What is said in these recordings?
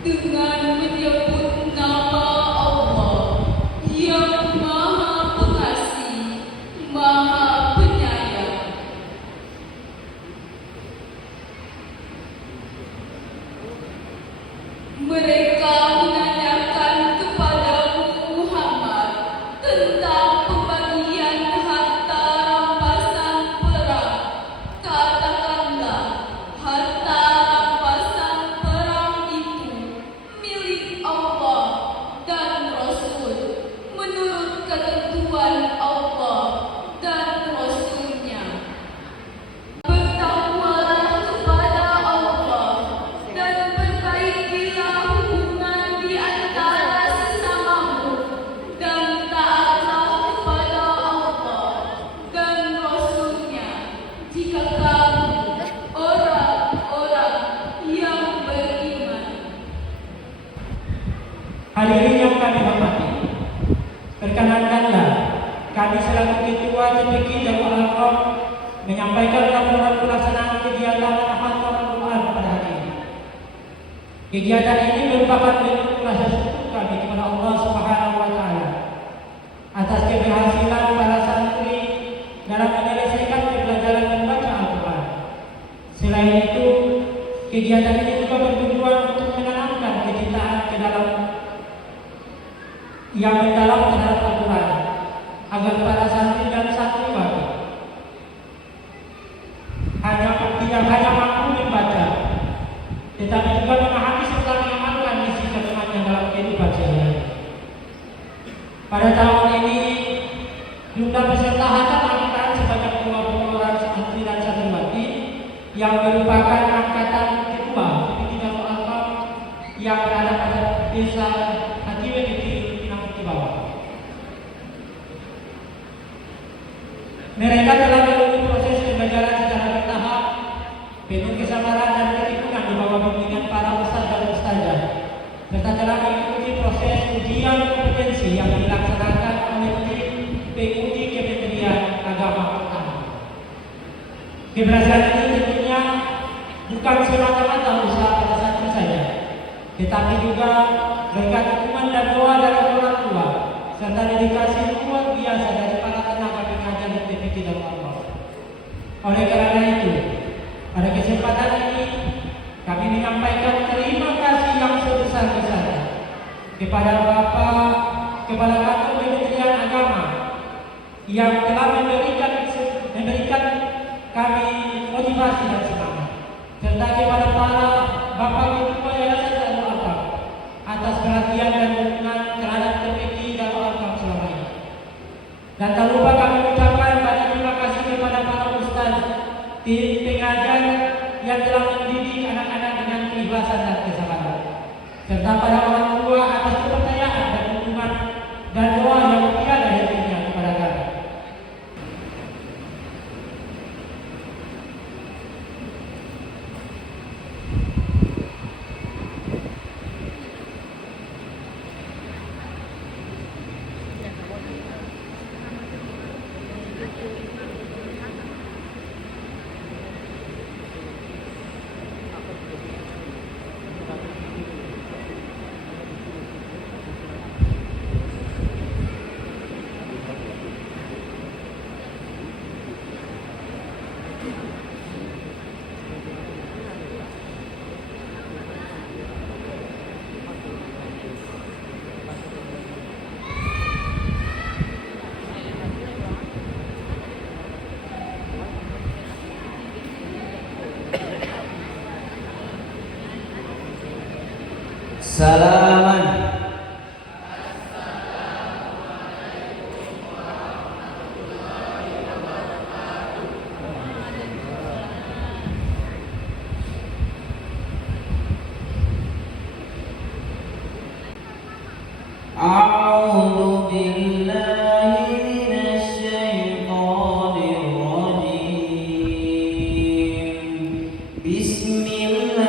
dengan menyebut nama Allah yang Maha Pengasih, Maha Penyayang. Mereka menanyakan kepada Muhammad tentang pembagian harta rampasan perang. Katakanlah, harta rampasan perang itu milik Allah dan Rasul menurut ketentuan Allah dan Rasul-Nya. Bertakwalah kepada Allah dan perbaikilah hubungan di antara sesamamu, dan taatlah kepada Allah dan Rasul-Nya jika kamu orang-orang yang beriman. Hadirin yang kami hormati, perkenankanlah kami selaku Ketua CPK Darul Arqam menyampaikan laporan pelaksanaan kegiatan Khatam Al-Quran pada hari ini. Kegiatan ini merupakan bentuk rasa syukur kami kepada Allah Subhanahu wa Ta'ala atas keberhasilan para santri dalam menyelesaikan pembelajaran membaca Al-Quran. Selain itu, kegiatan ini juga bertujuan untuk menanamkan kecintaan ke dalam yang mendalam terhadap Al-Quran agar para santri dan santriwati tidak hanya mampu membaca, tetapi juga memahami serta mengamalkan isi kandungannya dalam kehidupan sehari-hari. Pada tahun ini, jumlah peserta khatam Al-Quran sebanyak 20 orang santri dan santriwati yang merupakan angkatan kedua CPK Darul Arqam yang berada pada desa Hatiwe di Pinang Putih Bawah. Mereka telah melalui proses pembelajaran secara bertahap, penuh kesabaran dan ketekunan di bawah bimbingan para ustaz dan ustazah, serta telah mengikuti proses ujian kompetensi yang dilaksanakan oleh tim penguji Kementerian Agama pertama. Keberhasilan ini tentunya bukan semata-mata usaha para santri saja, tetapi juga berkat dukungan dan doa dari orang tua serta dedikasi luar biasa dari para tenaga pengajar di CPK Darul Arqam. Oleh karena itu, pada kesempatan ini kami menyampaikan terima kasih yang sebesar-besarnya kepada Bapak Kepala Kantor Kementerian Agama yang telah memberikan kami motivasi dan semangat, serta kepada para Bapak Ketua Yayasan Darul Arqam atas perhatian dan dukungan terhadap CPK Darul Arqam selama ini. Dan tak lupa kami ucapkan banyak terima kasih kepada para ustaz, tim pengajar yang telah mendidik anak-anak dengan keikhlasan dan kesabaran, serta pada orang tua atas kepercayaan dan dukungan dan doa yang tiada hentinya kepada kami. Salaman. A'udzu billahi minasy syaithanir rajim. Bismillah.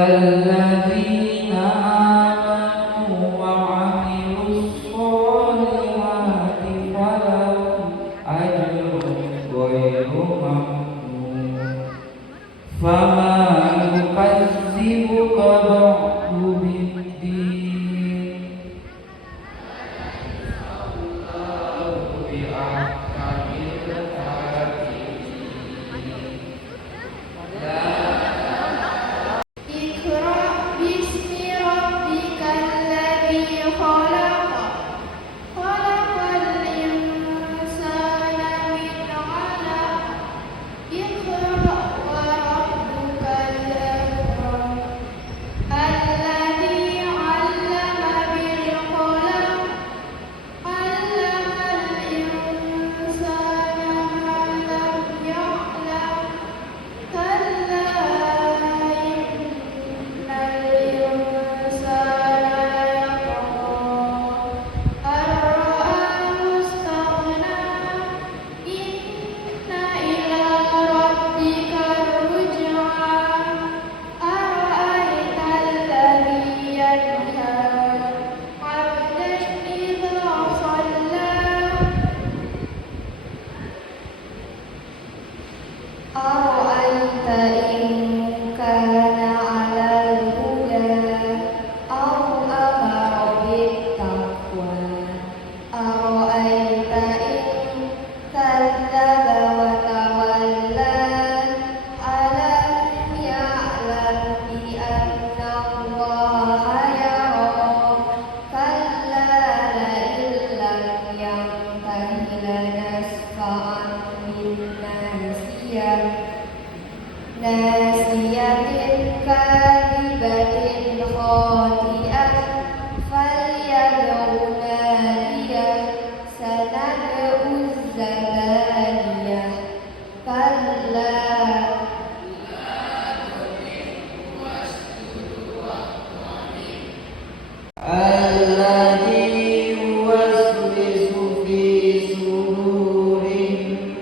الذين آمنوا وعملوا الصالحات فلهم أجر غير ممنون فما يكذبك بعد بالدين الله بأحكم الحاكمين اقرأ باسم ربك الذي خلق خلق الإنسان من علق اقرأ وربك الأكرم الذي علم بالقلم علم الإنسان ما لم يعلم كلا إن الإنسان ليطغى أن رآه استغنى إن إلى ربك الرجعى أرأيت الذي ينهى عبدا إذا صلى أرأيت إن كان على الهدى أو أمر بالتقوى أرأيت إن كذب وتولى ألم يعلم بأن الله يرى كلا لئن لم ينته لنسفعا بالناصية ناصية كاذبة خاطئة فليدع ناديه سندع الزبانية كلا الذي يوسوس في صدور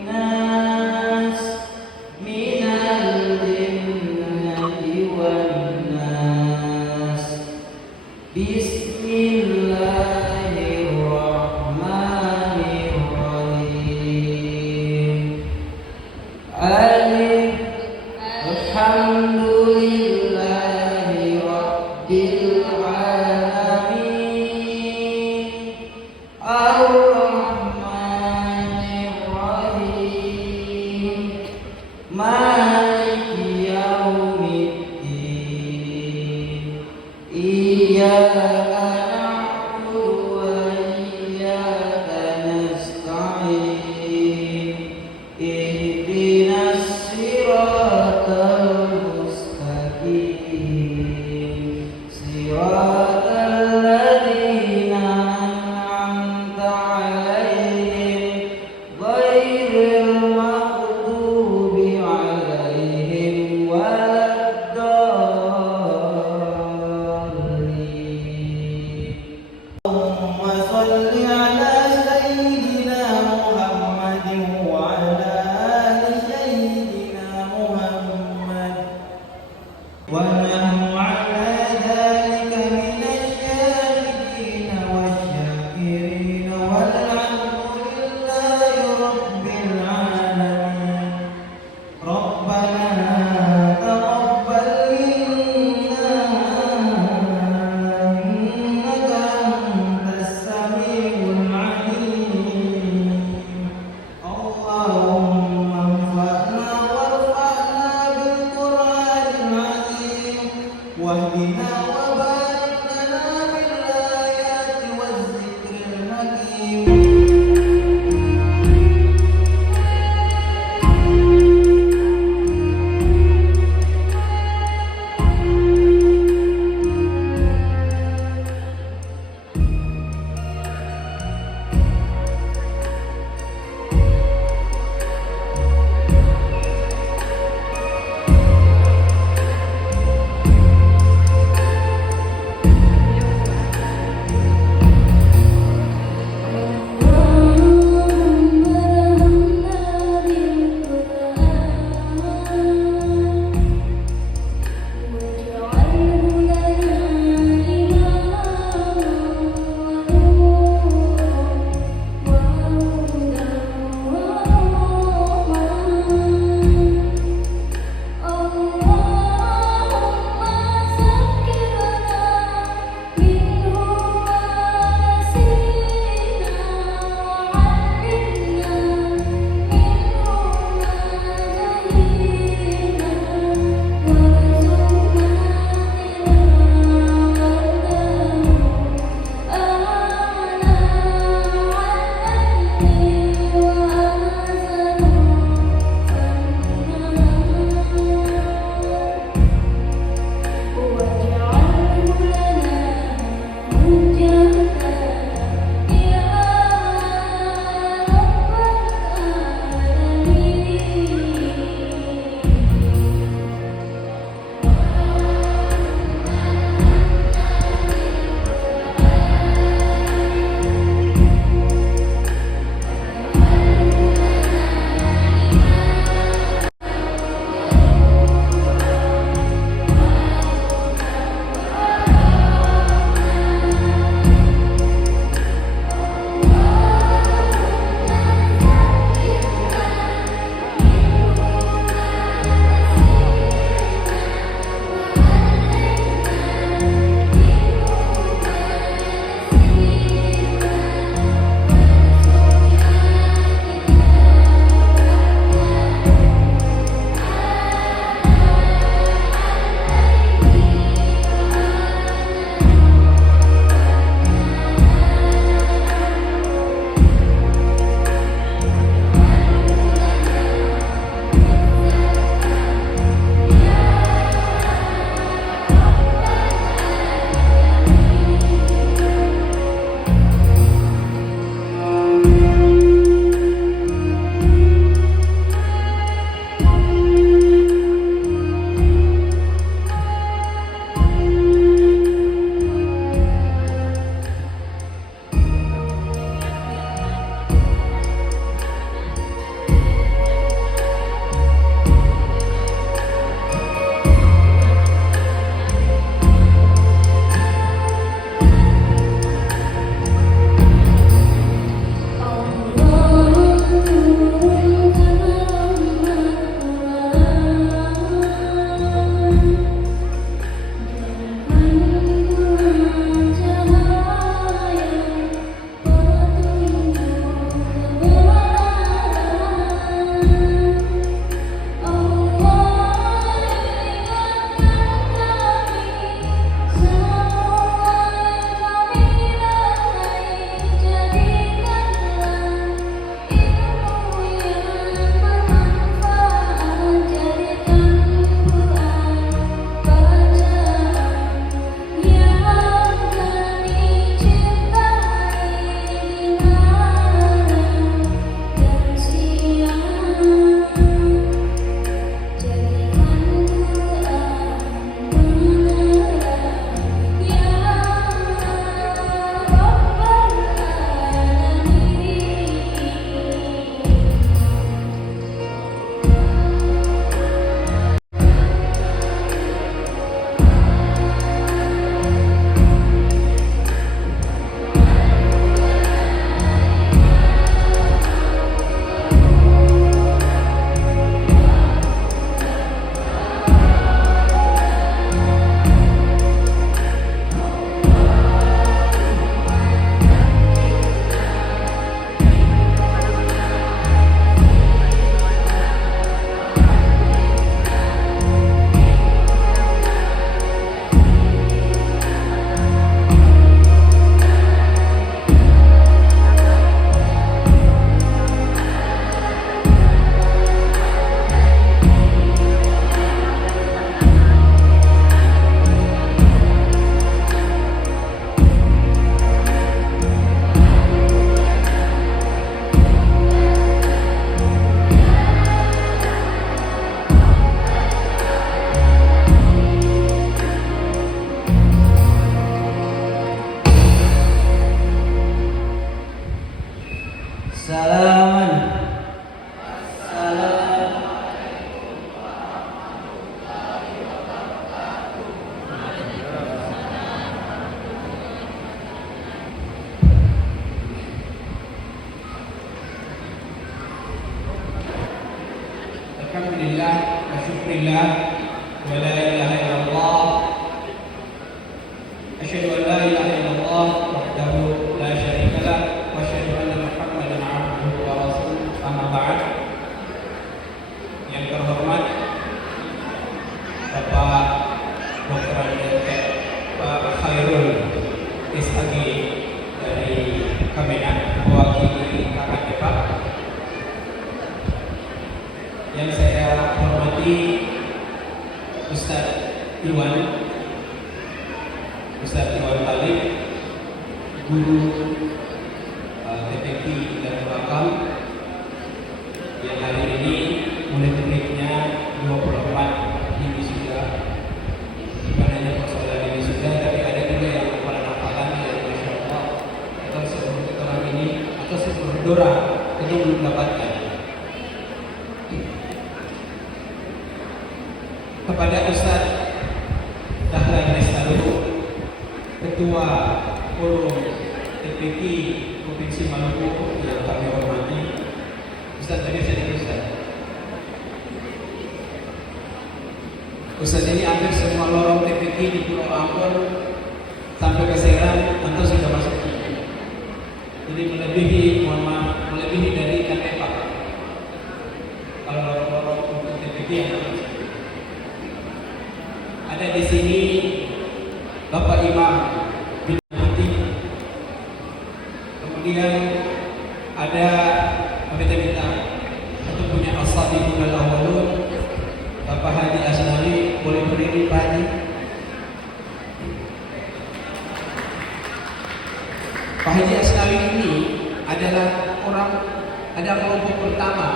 الناس من الجنة Alhamdulillah wa syukrillah wa la ilaha illallah. Asyhadu an la ilaha illallah wahdahu la syarika lah wa asyhadu anna Muhammadan abduhu wa rasuluh. Amma ba'd. Yang terhormat Bapak Dr. Pak Khairul Ishaqi dari Kemenak mewakili KKP Pak. Yang saya hormati Ustadz Iwan Talib, guru TPQ dan Bakam yang hari ini murid-muridnya 24 di wisuda. Bukan hanya persoalan di wisuda, tapi ada juga yang hafalan dari Masya Allah atau seluruh keterangan ini atau seluruh dora itu belum dapatkan. Kepada Ustaz Dahlan Lestari, Ketua Forum TPQ Provinsi Maluku yang kami hormati. Ustaz, tadi saya dengar Ustaz ini hampir semua lorong TPQ di Pulau Ambon sampai ke Serang atau sudah masuk. Jadi melebihi, mohon maaf, melebihi dari KTP. Kalau lorong-lorong untuk TPQ yang masuk. Ada di sini Bapak Imam bin Hati, kemudian ada minta untuk punya as-sabiqun al-awwalun Bapak Haji Asnawi, boleh berdiri Pak Haji. Pak Haji Asnawi ini adalah kelompok pertama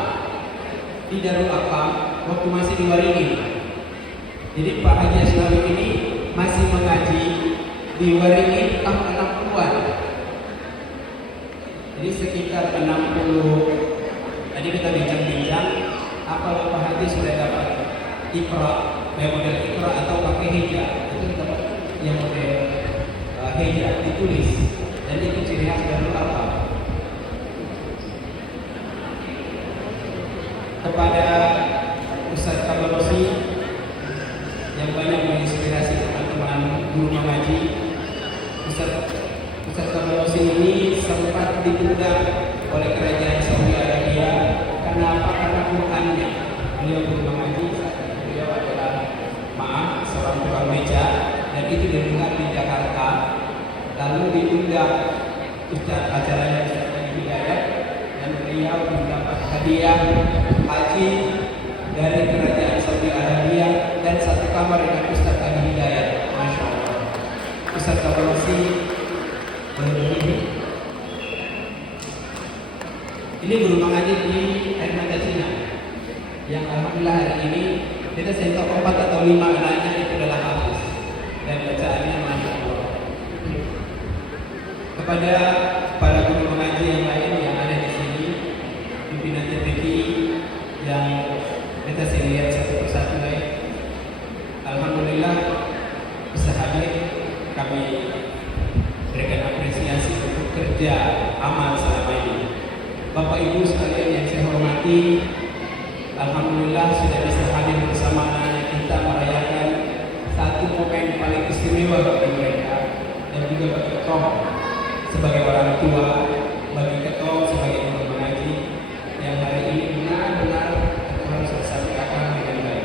di Darul Arqam waktu masih di Waringin. Jadi Pak Haji Asnawi ini masih mengaji di Waringin tahun 60-an. Jadi sekitar 60. Tadi kita bincang-bincang apa Pak Haji sudah dapat Iqra, yang model Iqra atau pakai hijab. Itu dapat yang model hijab ditulis dan itu ciri khas dari apa? Kepada Ustaz Kabalosi yang banyak menginspirasi teman-teman guru mengaji, Ustaz Kabalosi ini sempat ditunda oleh kerajaan Saudi Arabia. Kenapa? Karena Qurannya. Beliau guru mengaji, beliau adalah seorang tukang beca dan itu didengar di Jakarta. Lalu ditunda acaranya Ustaz Hidayat dan beliau mendapat hadiah haji dari kerajaan Saudi Arabia dan satu kamar dengan Ustaz Hidayat. Masya Allah. Ustaz Kabalosi ini. Ini guru mengaji di Air Mata Cina yang alhamdulillah hari ini kita sentuh 4 atau 5 anaknya itu adalah hafiz dan bacaannya Masya Allah. Kepada para guru mengaji yang lain yang ada di sini, pimpinan TPQ yang kita lihat satu persatu lain, alhamdulillah bisa hadir. Kami berikan apresiasi untuk kerja amal selama ini. Bapak Ibu sekalian yang saya hormati, alhamdulillah sudah bisa hadir bersama anak kita merayakan satu momen paling istimewa bagi mereka dan juga bagi Ketom sebagai orang tua, bagi Ketom sebagai guru mengaji yang hari ini benar-benar harus disampaikan dengan baik.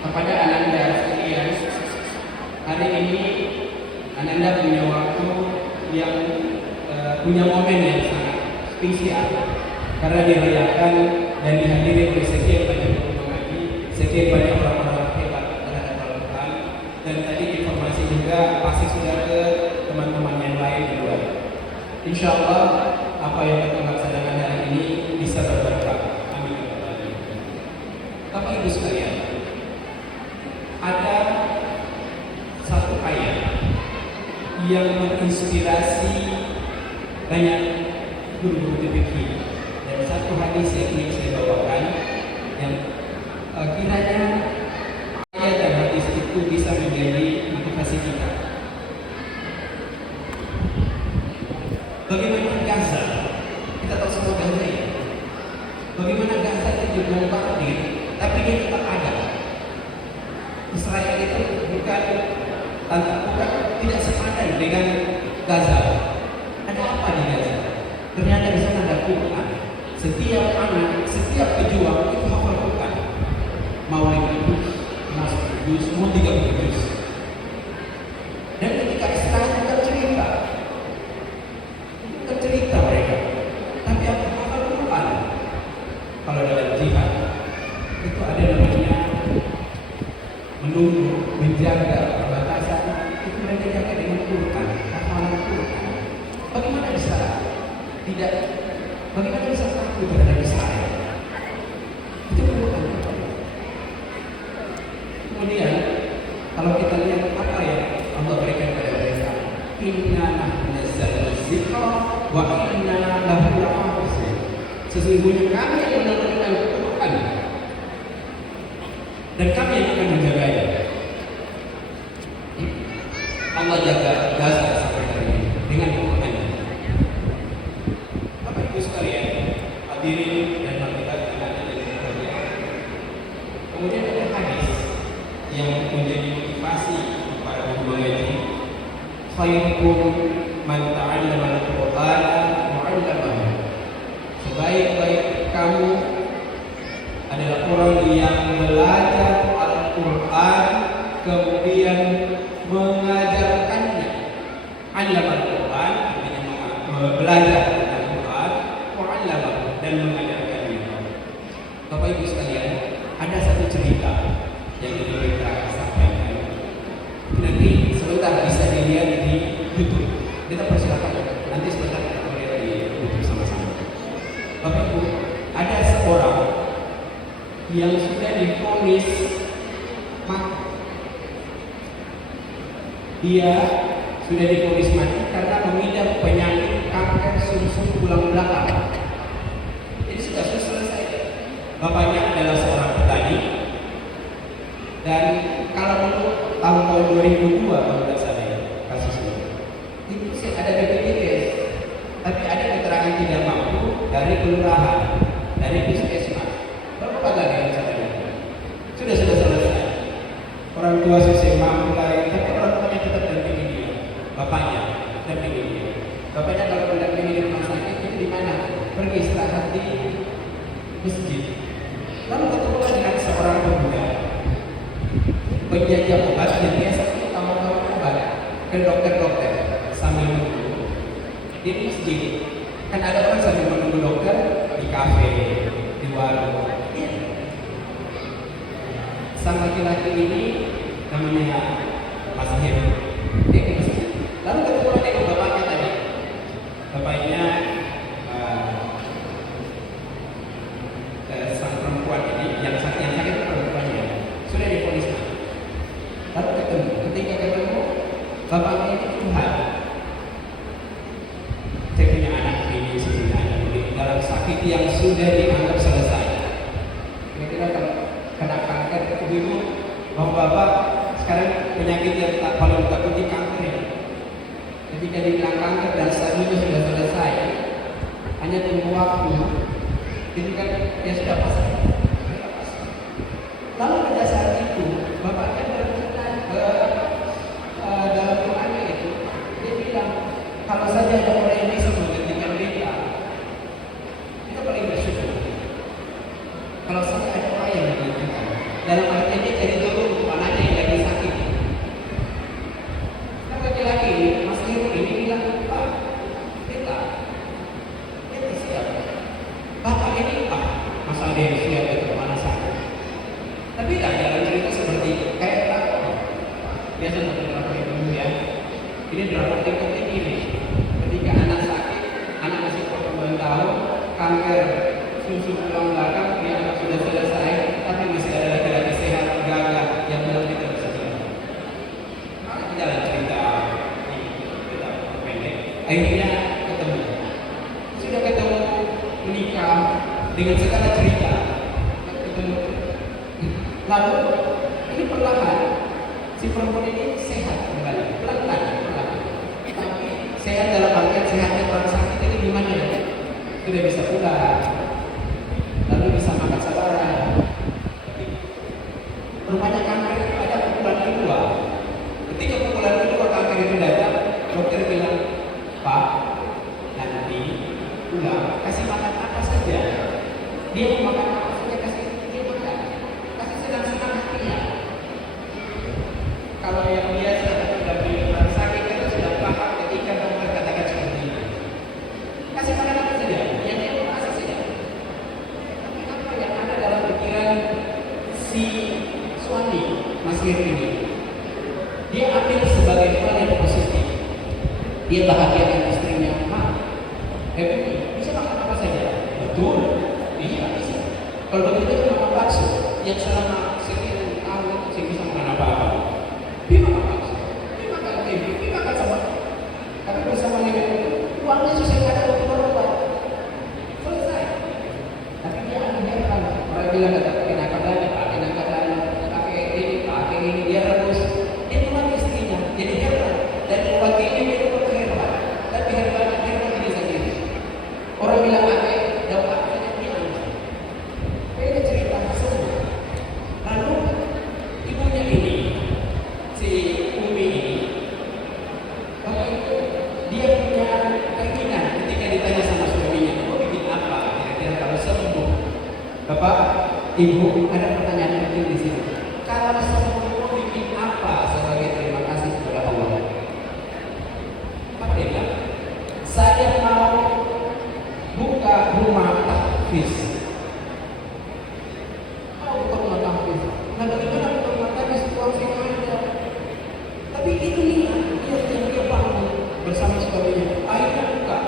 Kepada Ananda sekalian, hari ini Ananda punya waktu yang punya momen yang sangat spesial karena dirayakan dan dihadiri oleh sekian banyak guru mengaji, sekian banyak orang-orang hebat terhadap Al-Quran, dan tadi informasi juga pasti sudah ke teman-teman yang lain di luar. Insya Allah apa yang kita laksanakan hari ini bisa berberkah. Amin. Bapak Ibu sekalian, ada satu ayat yang menginspirasi banyak guru-guru TPQ dan satu hadis yang ingin saya bawakan yang kiranya ayat dan hadis itu bisa menjadi motivasi kita. Bagaimana Gaza? Kita tahu semua Gaza ya. Bagaimana Gaza ikut membombardir, tapi dia tetap ada. Israel itu bukan tidak sepadan dengan Gaza. Ada apa di Gaza? Ternyata di sana ada Quran. Setiap anak, setiap pejuang itu hafal Quran. Mau 5 juz, masuk juz, mau 30 juz. Dan ketika Israel bukan cerita mereka, tapi apa hafal Quran. Kalau dalam jihad itu ada namanya menunggu, menjaga perbatasan, itu mereka jaga dengan Quran, hafalan Quran. Bagaimana bisa takut terhadap Israel? Itu Quran. Kemudian kalau kita lihat apa yang Allah berikan kepada mereka, inna nahnu nazzalna dzikra wa inna lahu lahafizun. Sesungguhnya kami yang menurunkan Quran dan kami yang akan menjaganya. Allah jaga Gaza sampai hari ini dengan Quran. Bapak Ibu sekalian, hadirin dan hadirat yang ada di dalamnya. Kemudian ada hadis yang menjadi motivasi para guru mengaji. Khairukum man ta'allama al-Qur'an wa 'allamahu. Sebaik-baik kamu adalah orang yang belajar Al-Quran kemudian mengajarkannya. Allama Al-Quran artinya belajar Al-Quran, wa'allama dan mengajarkannya. Bapak Ibu sekalian, ada satu cerita yang kita sampaikan. Nanti sebentar bisa dilihat di YouTube. Kita persilakan nanti sebentar kita lihat di YouTube sama-sama. Bapak Ibu, ada seorang yang sudah divonis mati. Dia sudah divonis mati karena mengidap penyakit kanker sumsum tulang belakang. Jadi sudah selesai. Bapaknya adalah seorang petani dan kalau menurut tahun 2002 kalau tidak salah kasus itu sih ada BPJS, tapi ada keterangan tidak mampu dari kelurahan, dari puskesmas. Berapa lagi yang sudah selesai. Orang tua selesai mampu lain, tapi orang tuanya tetap dampingi dia. Bapaknya dampingi dia. Bapaknya kalau mendampingi di rumah sakit itu di mana? Pergi istirahat di masjid. Lalu ketemu dengan seorang pemuda penjajah obat yang biasa tamu-tamu obat ke dokter-dokter sambil menunggu di masjid. Kan ada orang sambil menunggu dokter di kafe, di warung. Sang laki-laki ini namanya Mas Hir. Dia ke masjid. Lalu ketemu dengan bapaknya tadi. Bapaknya sang perempuan ini yang sakit itu perempuannya sudah divonis mati. Lalu ketika ketemu bapaknya ini Tuhan. Saya punya anak ini sebenarnya dalam sakit yang sudah dianggap selesai. Kira-kira kalau kena kanker ibu bahwa bapak sekarang penyakit yang tak paling takuti kanker ya. Ketika dibilang kanker dan stadiumnya sudah selesai, hanya tunggu waktu. Itu kan dia sudah pasang. Lalu pada saat itu bapaknya berkenan dalam Qurannya itu dia bilang kalau saja ada orang yang bisa menggantikan kita paling bersyukur. Kalau saja ada orang yang menggantikan dalam artinya dia jadi dulu untuk anaknya yang lagi sakit. Nah laki-laki ini Mas Hiro ini bilang Pak kita siap. Bapak ini masa ada yang siap itu mana sakit. Tapi tak jalan cerita seperti itu. Kayak apa? Biasa beberapa itu ya. Ini berapa tingkat ini? Ketika anak sakit, anak masih 4 tahun, kanker sumsum tulang belakang, dia anak sudah selesai, tapi masih ada laki-laki sehat gagah yang belum kita bisa jalan. Maka di jalan cerita pendek, akhirnya ketemu. Sudah ketemu menikah dengan segala cerita. Ketemu. Lalu ini perlahan si perempuan ini sehat kembali, pelan-pelan. Tapi sehat dalam artian sehatnya orang sakit ini gimana ya? Sudah bisa pulang, lalu bisa makan saudara, rupanya kanker itu ada pukulan kedua. Ketika pukulan kedua kanker itu datang, dokter bilang, Pak, nanti pulang kasih makan apa saja. Dia mau makan apa saja, kasih dia makan. Kasih senang-senang hatinya. Kalau yang biasa sudah bilang sakit itu sudah paham ketika dokter katakan seperti itu. Kasih makan apa saja, yang dia mau kasih saja. Tapi apa yang ada dalam pikiran si suami Mas ini? Dia ambil sebagai hal yang positif. Dia bahagiakan istrinya, Ma, bisa makan apa saja? Betul, iya bisa. Kalau begitu itu makan bakso yang selama sekian tahun saya bisa makan apa-apa. Dia makan bakso, dia makan tempe, dia makan sama. Tapi bersama dengan itu, uangnya susah ada untuk berobat. Selesai. Tapi dia akhirnya orang bilang kata pakai ini, dia rebus. Dia cuma istrinya, jadi hebat. Dan uang ini dia dapat hebat. Tapi hebat ini sendiri. Orang bilang dapat banyak dia. Beda cerita semua. Lalu ibunya ini, si Umi ini, bapak itu dia punya keinginan ketika ditanya sama suaminya, mau bikin apa? Kira-kira kalau sembuh, bapak, ibu, ada pertanyaan penting di sini. Kalau sembuh mau bikin apa sebagai terima kasih kepada Allah? Apa dia bilang? Saya mau buka rumah tahfiz. Mau buka rumah tahfiz. Nah, bagaimana buka rumah tahfiz? Uang saya ada. Tapi itu niat yang dia bangun bersama suaminya. Akhirnya buka.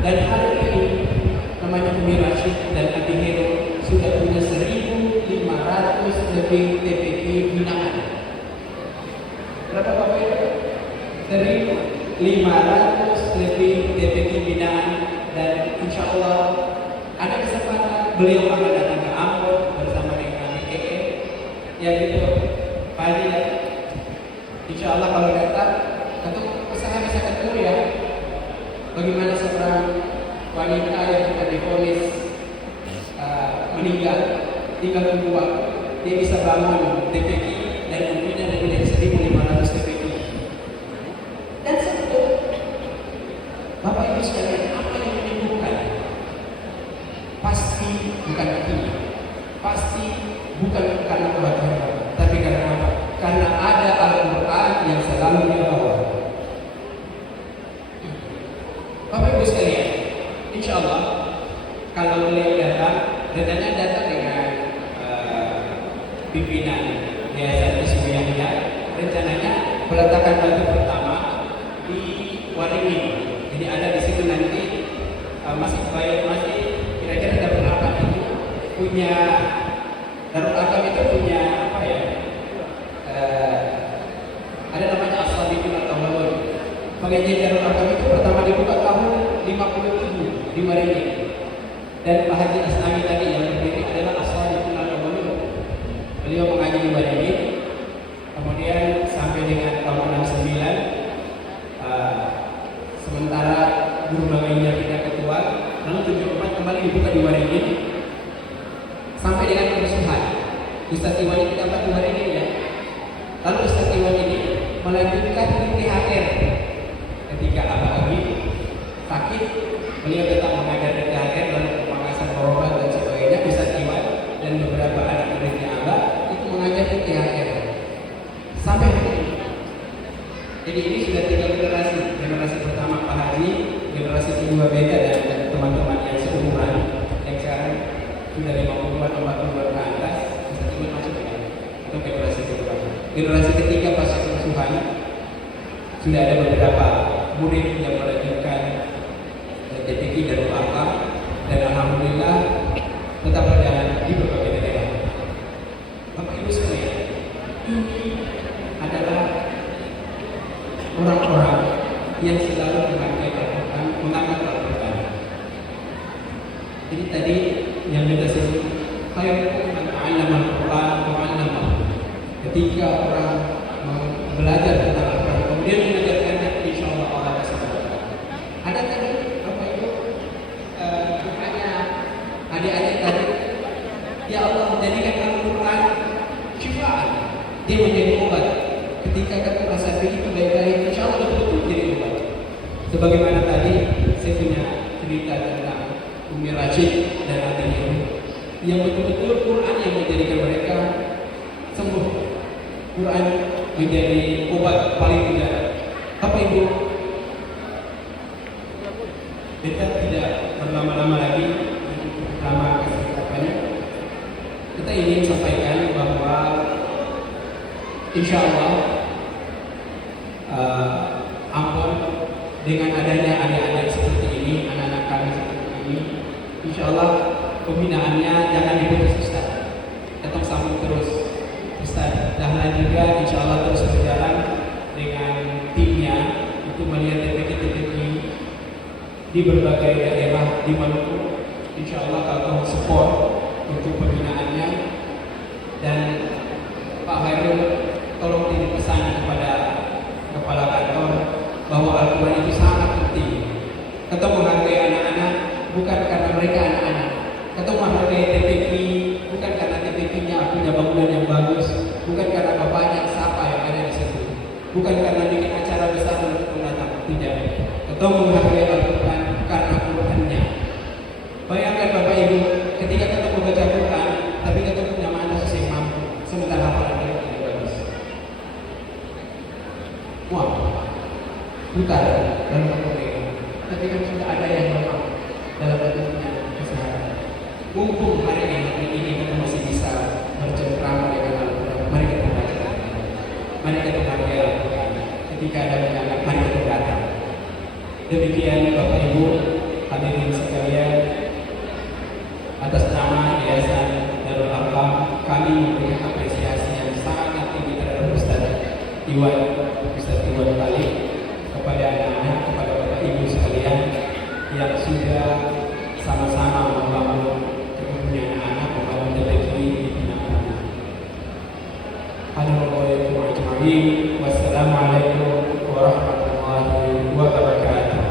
Dan hari ini namanya Umi Rashid dan Abi Hero sudah punya 1.500 lebih TPK binaan. Berapa Bapak itu? 1.500 lebih TPK binaan. Dan insya Allah ada kesempatan beliau akan datang ke Ambon bersama dengan kami KE yang itu pagi. Insya Allah kalau datang tentu usaha bisa ketemu ya. Bagaimana seorang wanita yang sudah divonis meninggal tinggal tunggu waktu, dia bisa bangun TPK dan mempunyai lebih dari 1.500 TPK. Dan sebetulnya Bapak Ibu sekalian, apa yang menyembuhkan? Pasti bukan kimia, pasti bukan karena obat-obatan, tapi karena apa? Karena ada Al-Quran yang selalu dibawa. Bapak Ibu sekalian, insya Allah kalau beliau datang, rencananya datang dengan pimpinan Yayasan Ismu Yahya. Rencananya peletakan batu pertama di Waringin. Jadi ada di situ nanti masih kira-kira Darul Arqam itu punya apa ya? Ada namanya As-Sabiqun At-Tawwabun. Pengajian Darul Arqam itu pertama dibuka tahun 57 di Waringin. Dan Pak Haji Asnawi tadi yang berdiri adalah As-Sabiqun At-Tawwabun. Beliau mengaji di Waringin. Kemudian sampai dengan tahun 69 sementara guru bangainya pindah ke Tuan, lalu 74 kembali dibuka di Waringin sampai dengan kerusuhan. Ustaz Iwan ini dapat di Waringin ya. Lalu Ustaz Iwan ini melanjutkan di THR ketika Abah Abi sakit, beliau tetap mengajar di THR lalu Makassar, Borobudur dan sebagainya. Ustaz Iwan dan beberapa anak muridnya Abah itu mengajar di THR sampai hari ini. Jadi ini sudah 3 generasi. Generasi pertama Pak Haji, generasi kedua Beda dan teman-teman yang seumuran yang sekarang sudah 50-an, 40-an ke atas, Ustaz Iwan masuk ya. Itu generasi kedua. Generasi ketiga pasca kerusuhan sudah ada beberapa murid yang melanjutkan TPK Darul Arqam dan alhamdulillah tetap berjalan di berbagai daerah. Bapak Ibu sekalian, ini adalah orang-orang yang selalu mengangkat Al-Quran. Jadi tadi yang kita sebut khairukum man ta'allama al-Quran wa 'allamahu. Ketika orang belajar tentang Al-Quran kemudian mengajarkannya, insyaallah Allah akan sempurna. Ada tadi Bapak Ibu hanya adik-adik tadi, ya Allah jadikan Al-Quran syifaan ketika kamu merasa diri itu baik-baik, insya Allah betul-betul jadi obat. Sebagaimana tadi saya punya cerita tentang Umi Rashid dan adiknya yang betul-betul Quran yang menjadikan mereka sembuh. Quran menjadi obat paling tidak. Apa Ibu? Kita tidak berlama-lama lagi lama kesempatan. Kita ingin sampaikan bahwa insya Allah Ambon dengan adanya adik-adik seperti ini, anak-anak kami seperti ini, insya Allah pembinaannya jangan diputus Ustaz. Tetap sambung terus Ustaz. Dahlan juga insya Allah terus berjalan dengan timnya untuk melihat TPK-TPK di berbagai daerah di Maluku. Insya Allah kalau support untuk pembinaannya, dan Pak Hairul tolong titip pesan kepada kepala kantor bahwa Al-Quran itu sangat penting. Kita menghargai anak-anak bukan karena mereka anak-anak. Kita menghargai TPK bukan karena TPK-nya punya bangunan yang bagus, bukan karena bapaknya siapa yang ada di situ, bukan karena bikin acara besar untuk pendatang. Tidak. Kita menghargai Al-Quran karena Qurannya. Bayangkan Bapak Ibu, ketika kita membaca Quran, tapi kita punya mata yang mampu, sementara hafalan kita tidak bagus. Wah, bukan dalam mereka. Tapi kan sudah ada yang memang dalam bentuknya kesehatan. Mumpung hari ini kita masih bisa bercengkrama dengan Al-Quran, mari kita baca. Mari kita menghargai Al-Quran. Ketika ada menyangat, mari kita datang. Demikian Bapak Ibu, hadirin sekalian, atas nama Yayasan Darul Arqam, kami memberikan apresiasi yang sangat tinggi terhadap Ustaz Iwan Khalid, kepada anak-anak, kepada Bapak Ibu sekalian yang sudah sama-sama membangun kemudian anak membangun negeri di Pinang. Wassalamualaikum warahmatullahi wabarakatuh.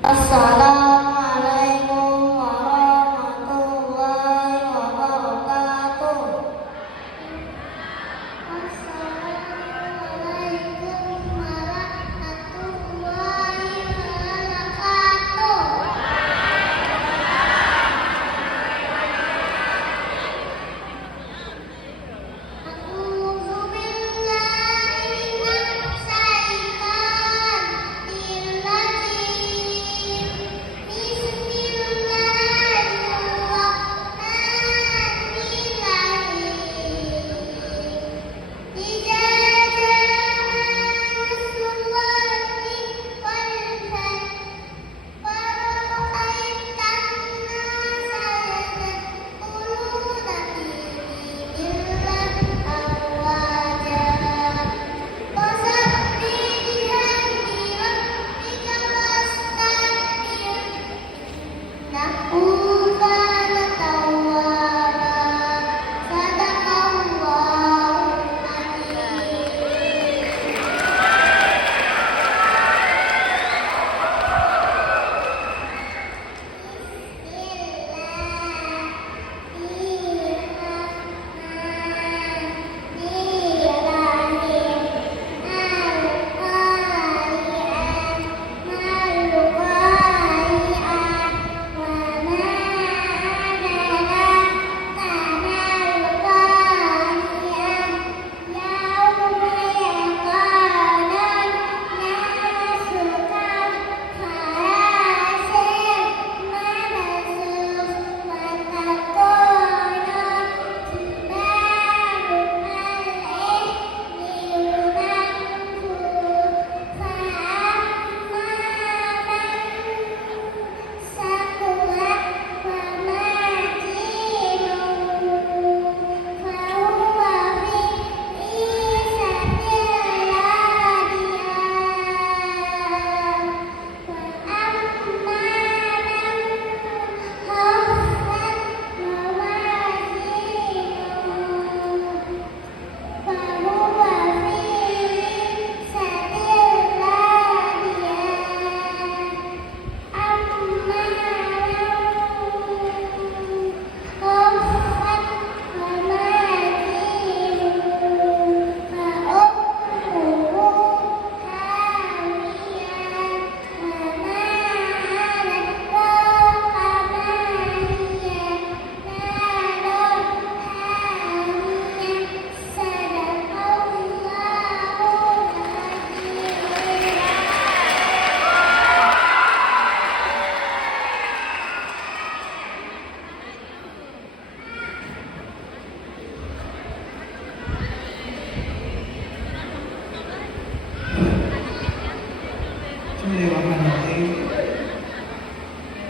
Assalamualaikum warahmatullahi wabarakatuh. Assalamualaikum warahmatullahi wabarakatuh. A'udzu billahi minasy syaithanir rajim.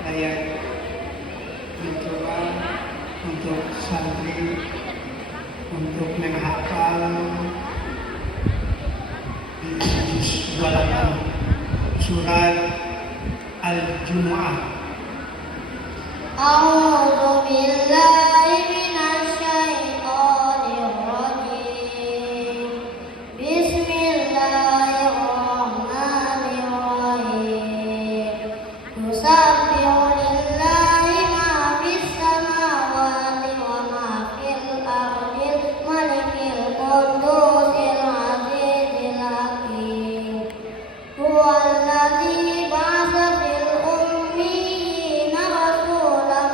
Saya mencoba untuk santri untuk menghafal surat Al-Jumu'ah. أعوذ بالله من الشيطان الرجيم بسم الله الرحمن الرحيم يسبح لله ما في السماوات وما في الأرض الملك القدوس العزيز الحكيم هو الذي بعث في الأميين رسولا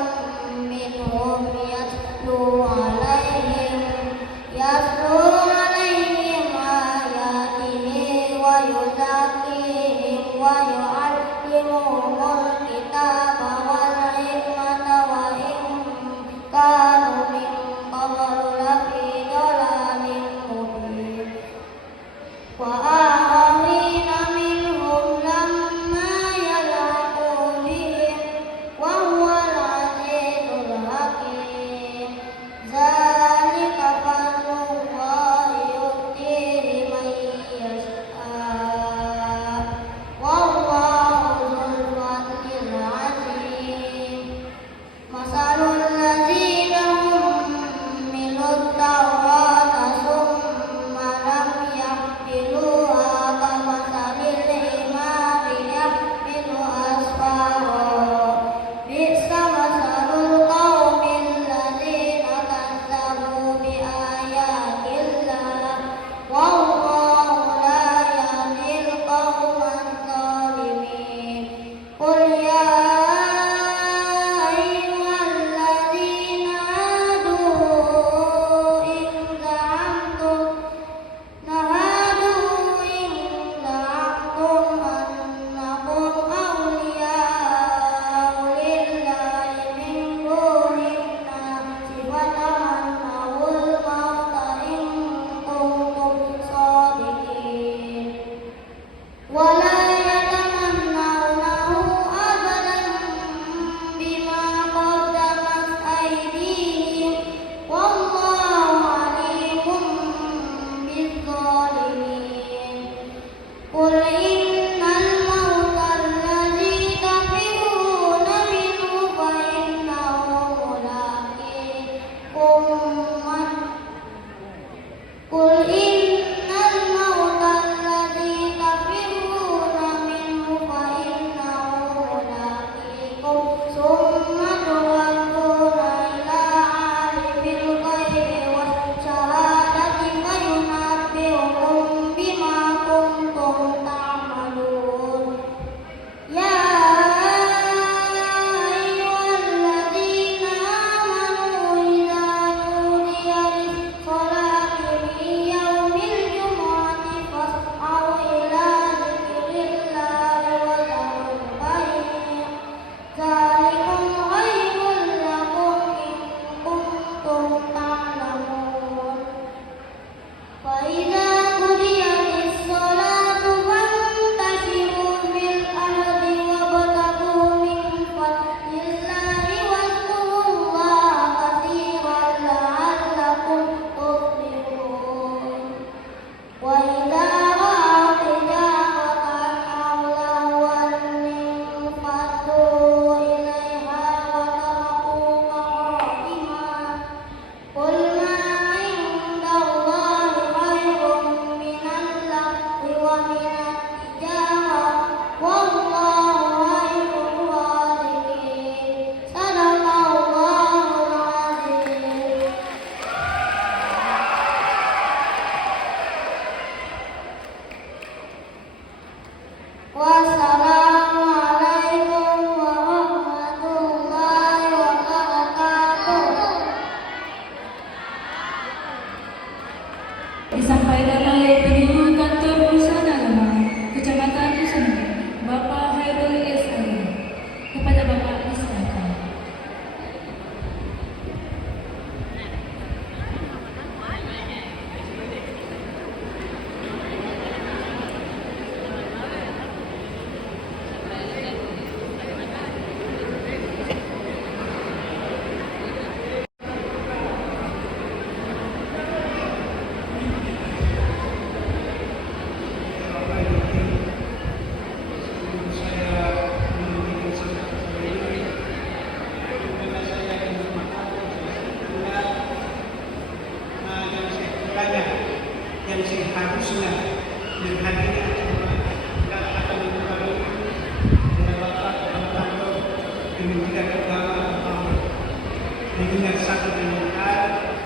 dengan satu permintaan,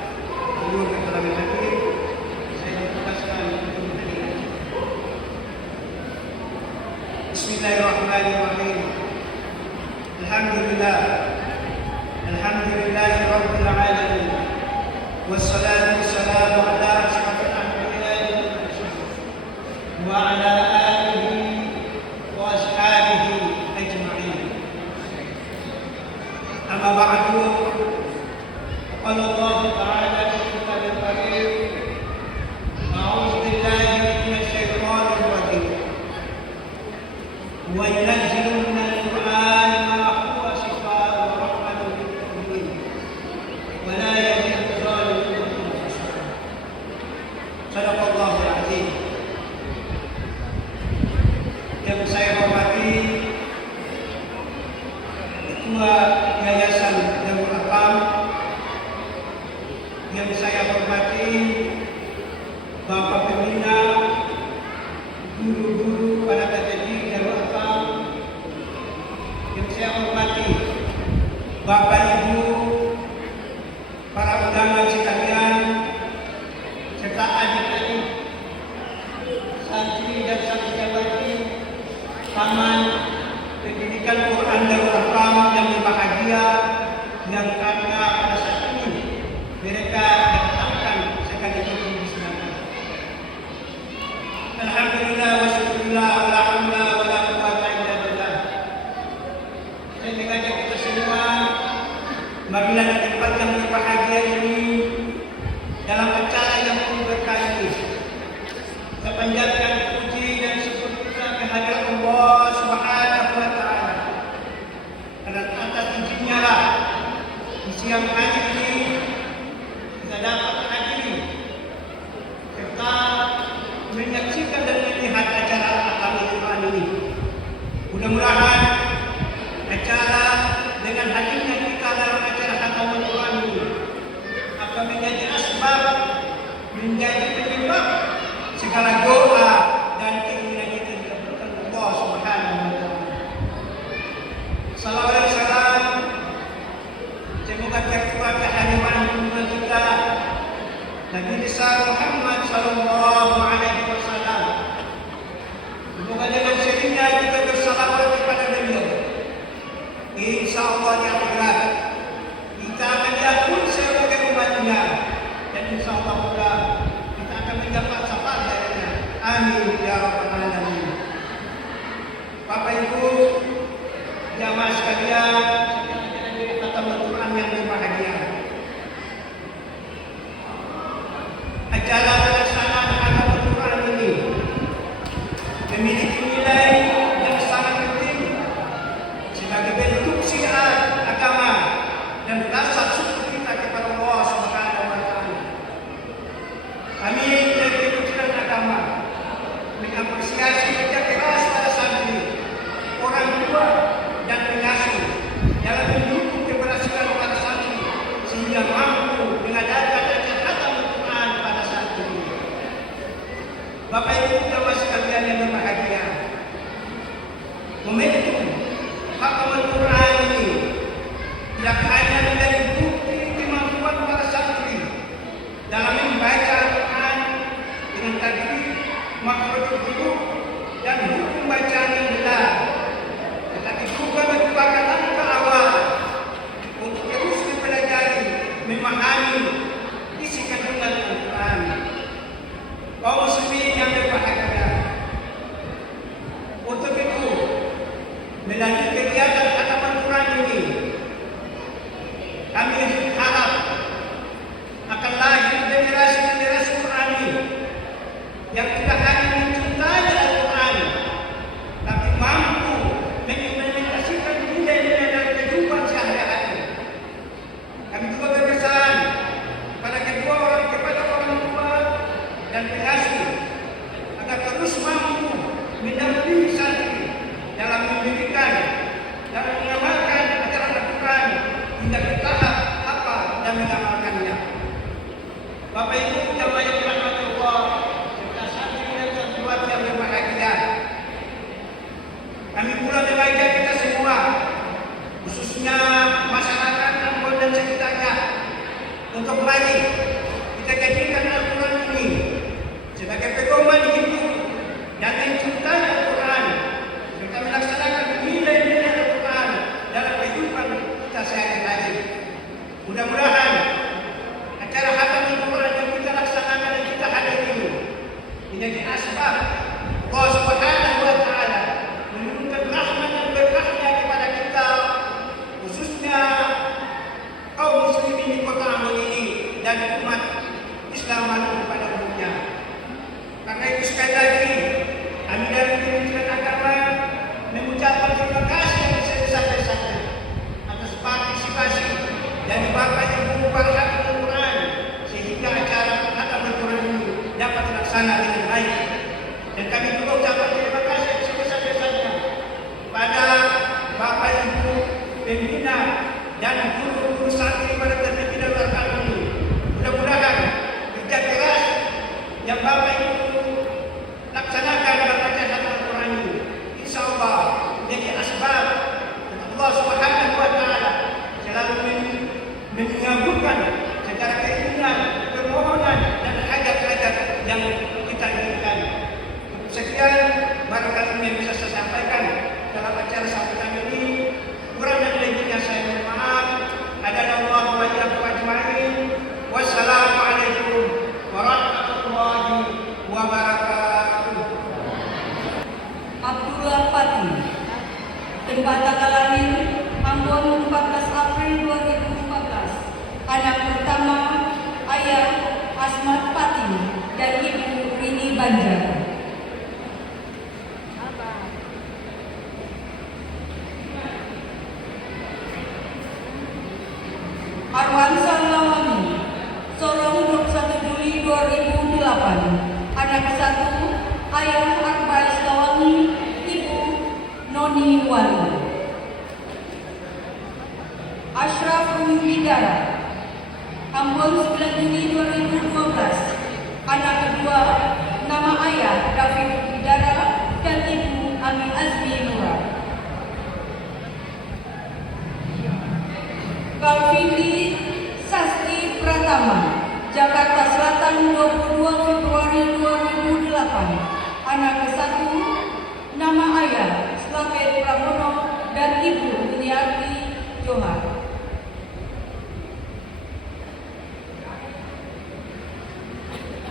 dua keterangan hadir, saya tugaskan untuk menghadiri. Bismillahirrahmanirrahim. Alhamdulillah. Alhamdulillahirabbil alamin. Wassalatu wassalamu ala asyrafil anbiya'i wal mursalin wa ala alihi wa ashabihi ajma'in. Amma ba'du. Qala Allah Ta'ala fi kitabih karim. A'udzu billahi minasy syaithanir rajim. Wa yunazzilu minal Qur'ani ma huwa shifaa'un wa rahmatun lil mu'minin wa la yazidu adh-dhalimina illa khusran. Shadaqallahul 'azim. Yang saya hormati Ketua Yayasan Darul Arqam, yang saya hormati Bapak Pembina, guru-guru pada PTD Darul Arqam, yang saya hormati Bapak Ibu, para undangan sekalian, serta adik-adik, santri dan santriwati Taman Pendidikan Quran Darul Arqam yang berbahagia, yang karena pada saat ini mereka datangkan sekaligus dimusnahkan. Alhamdulillah wa syukurillah wa la haula wa la quwwata illa billah. Saya mengajak kita semua marilah di tempat yang berbahagia ini, dalam acara yang penuh berkah ini, kita panjatkan puji dan syukur kita kehadirat Allah Subhanahu wa taala. Karena atas izinnya lah di siang hari ini kita dapat hadir serta menyaksikan dan melihat acara Khatamul Quran ini. Mudah-mudahan acara dengan hadirnya kita dalam acara Khatamul Quran ini akan menjadi asbab, menjadi penyebab segala doa dan keinginan kita dikabulkan Allah Subhanahu wa taala. Salawat dan salam semoga tercurah ke hadirat junjungan kita Nabi besar Muhammad sallallahu alaihi wasallam. Semoga dengan seringnya kita bersalawat kepada beliau, insyaallah di akhirat kita akan diakui sebagai umatnya, dan insyaallah pula kita akan mendapat syafaat darinya. Amin ya rabbal alamin. Bapak Ibu jamaah sekalian, Khatamul Quran yang berbahagia, acara pelaksanaan Khatamul Quran ini memiliki nilai yang sangat penting sebagai bentuk syiar agama dan rasa syukur kita kepada Allah Subhanahu wa taala. Kami dari Kementerian Agama mengapresiasi kerja keras para santri, orang tua dan pengasuh dalam mendukung keberhasilan para santri sehingga mampu mengadakan acara Khatamul Quran pada saat ini. Bapak Ibu jamaah sekalian yang berbahagia, momentum Khatamul Quran ini tidak hanya menjadi bukti kemampuan para santri dalam membaca Al-Quran dengan tajwid, makhrajul huruf dan hukum bacaan yang benar, tetapi juga merupakan langkah awal untuk terus mempelajari, memahami isi kandungan Al-Quran. Kaum muslimin yang berbahagia, untuk itu melalui kegiatan Khatamul Quran ini kami harap akan lahir generasi-generasi Qurani yang tidak hanya mencintai Al-Quran, tapi mampu mengimplementasikan nilai-nilai dalam kehidupan sehari-hari. Kami juga berpesan kepada orang tua dan pengasuh agar terus mampu mendampingi santri dalam mendidikan dan mengamalkan ajaran Al-Quran hingga ke tahap hafal dan mengamalkannya. Bapak Ibu jamaah yang dirahmati Allah, serta santri dan santriwati yang berbahagia, kami pula mengajak kita semua, khususnya masyarakat Ambon dan sekitarnya, pembina dan guru-guru santri pada terpilih dan luar kami ini. Mudah-mudahan kerja keras yang Bapak Ibu laksanakan dalam baca Al-Quran ini, insya Allah menjadi asbab Allah Subhanahu wa Ta'ala selalu mengabulkan segala keinginan, permohonan dan hajat-hajat yang kita inginkan. Sekian barangkali yang bisa saya sampaikan dalam acara sambutan ini. Kurang dan lebihnya saya mohon maaf. Hadanallahu wa iyyakum ajma'in. Wassalamualaikum warahmatullahi wabarakatuh. Abdullah Fatih, tempat tanggal lahir Ambon 14 April 2014, anak pertama ayah Asmat Fatih dan ibu Rini Banjar. Arwansa Lawani, Sorong 21 Juli 2008, anak satu ayah Arbais Lawani, ibu Noni Wali. Ashraf Bidara, Ambon 9 Juni 2012, anak kedua nama ayah David Bidara dan ibu Ami Azmi Nura. Kalvindi Sasti Pratama, Jakarta Selatan 22 Februari 2008, anak ke-1, nama ayah Slamet Pramono dan ibu Buniarti Johar.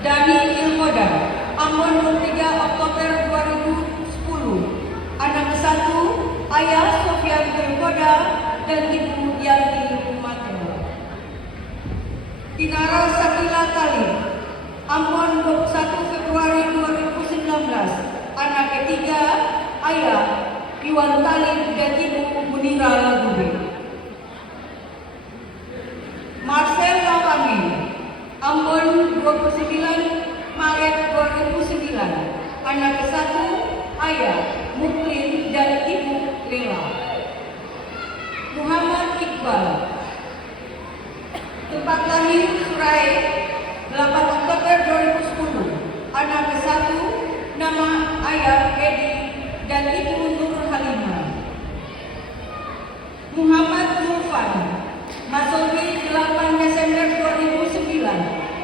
Dani Ilkoda, Ambon 23 Oktober 2010, anak ke-1, ayah Sofian Ilkoda dan ibu Yanti Umatero. Dinara Sakila Kali, Ambon 21 Februari 2019, anak ketiga, ayah Iwan Talib dan ibu Munira Lagube. Marcel Lawani, Ambon 29 Maret 2009, anak ke-1, ayah Muklin dan ibu Lela. Muhammad Iqbal, tempat lahir Surai 8 Oktober 2010, anak ke-1, nama ayah Edi dan ibu Nur Halimah. Muhammad Zulfan, Masowi 8 Desember 2009,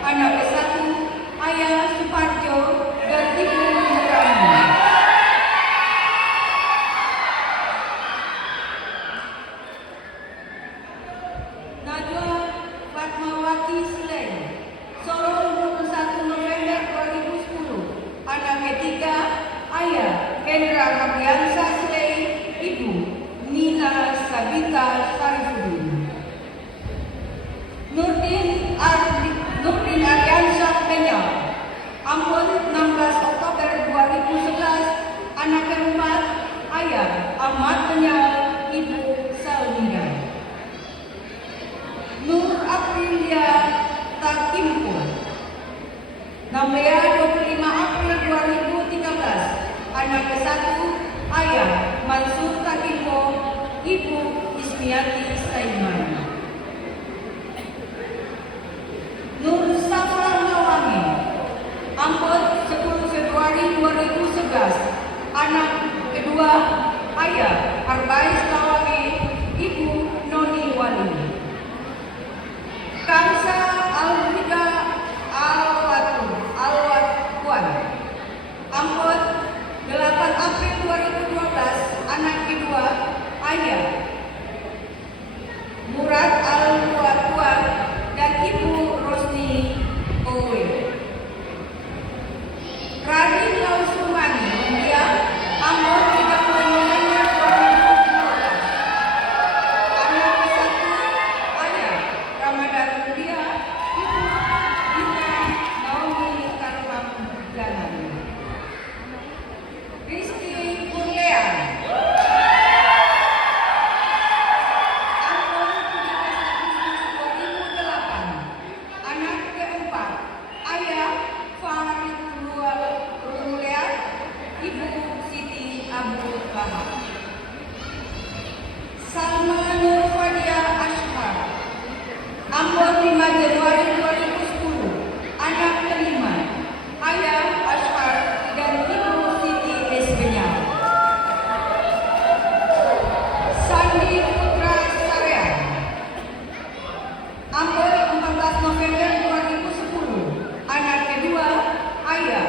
anak ke-1, ayah Suparjo dan ibu Nurani. Najwa Fatmawati Sleng, Sorong 21 November 2010, anak ketiga, ayah Hendra Rabiansa Sleng, ibu Nina Sabita Sarifudin. Nurdin Aryansyah Penyal, Ambon 16 Oktober 2011, anak keempat, ayah Ahmad Penyal, ibu Salmina. Nur Aprilia Takimpo, Nambea 25 April 2013, anak ke-1, ayah Mansur Takimpo, ibu Ismiati Saiman. Nur Safra Nawangi, Ambon 10 Februari 2011, anak kedua, ayah Arbais Nawangi, ibu Noni Wali. Kamsa Alwida Alwatwan, Ambon 8 April 2012, anak kedua, ayah Murad Alwatwan dan ibu Rosni Owe. Radin Lausumani, dia Ambon 30 November 2012, Januari 2010, anak kelima, ayah Ashar dan ibu Siti Esbenyal. Sandi Putra Sarean, Ambon 14 November 2010, anak kedua, ayah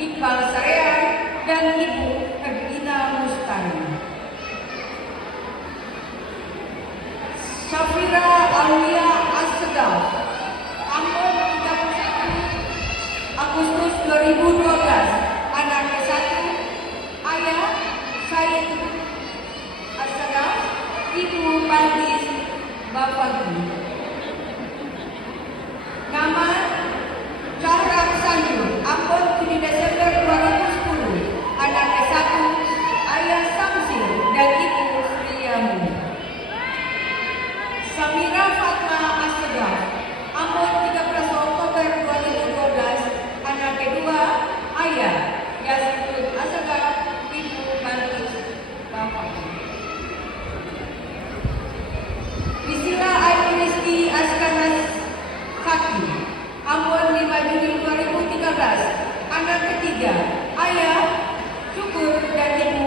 Iqbal Sarean dan ibu Edina Mustari. Syafira Aulia Asegaf, Ambon 31 Agustus 2012, anak ke-1, ayah Syed Asegaf, ibu Baldis Bafagi. Nama Cahram Sanjur, Ambon 7 Desember 2010, anak ke-1, ayah Samsir dan ibu Sriyamu. Samira Fatma Asegaf, Ambon 13 Oktober 2012, anak kedua, ayah Yazidul Asegaf, ibu Baldis Bafagi. Priscilla Ayu Rizky Askanas Kaki, Ambon 5 Juni 2013, anak ketiga, ayah Syukur dan ibu